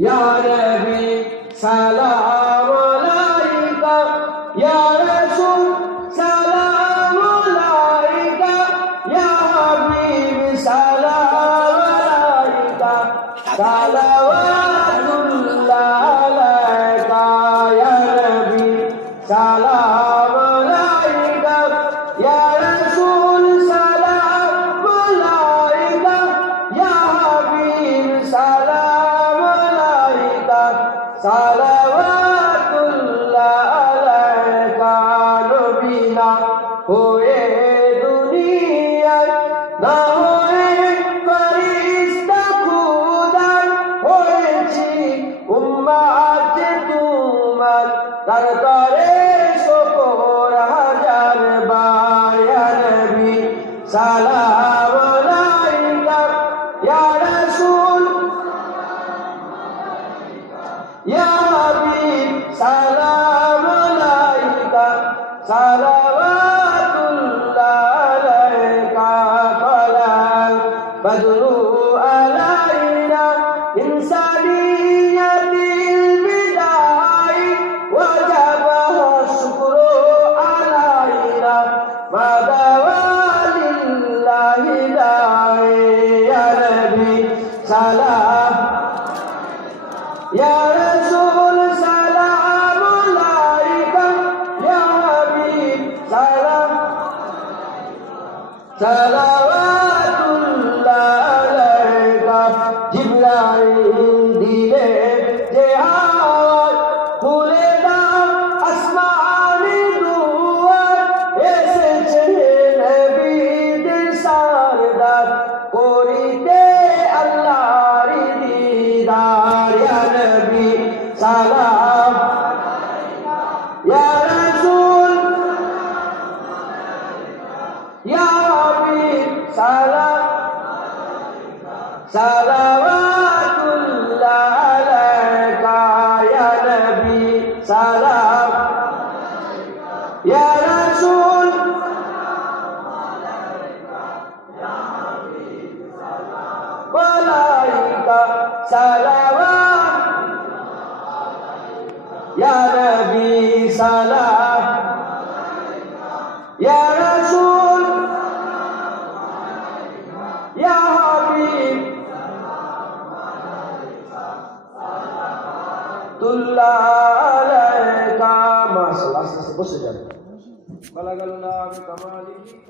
या नबी सलाम अलैका या रसूल सलाम अलैका या हबीब सलाम अलैका सलावतुल्लाह अलैका या नबी सलाम अलैका या रसूल सलाम अलैका या हबीब सलाम अलैका सलावतुल्लाह अलैका नबी ना होए दुनियाয় না হয়ে ফেরেশতা খোদা হয়েছি উম্মত তোমার দরবারে শুকর হাজার বার ইয়া নবী সালাম আলাইকা ইয়া রাসূল ইয়া হাবিব সালাম আলাইকা সালাওয়াতুল্লাহ আলাইকা কালাম বদরু আলাইনা ইনসানিয়াতিল বিদাই ওয়াজাবা শুকরু আলাইনা মাদাওয়ালিল্লাহি দাই ইয়া নবী সালাম ইয়া রাসূল সালাম আলাইকা ইয়া হাবিব সালাম সালাওয়াতুল্লাহ আলাইকা জিবরাইল দিলে যে আওয়াজ খুলে দাও আসমানি দুয়ার এসেছে নবীদের সরদার করিতে আল্লাহর দিদার ইয়া নবী সালাম ইয়া রাসূল ইয়া হাবিব সালাম সালাওয়াতুল্লাহ আলাইকা ইয়া নবী সালাম ইয়া রাসূল আলাইকা সালাওয়াত ইয়া নবী সালাম ইয়া রাসূল ইয়া হাবিব তুল্লাহ আলাইকা মাশাআল্লাহ আস্তে আস্তে বসে যান বালাগাল্লাহ কামালিহি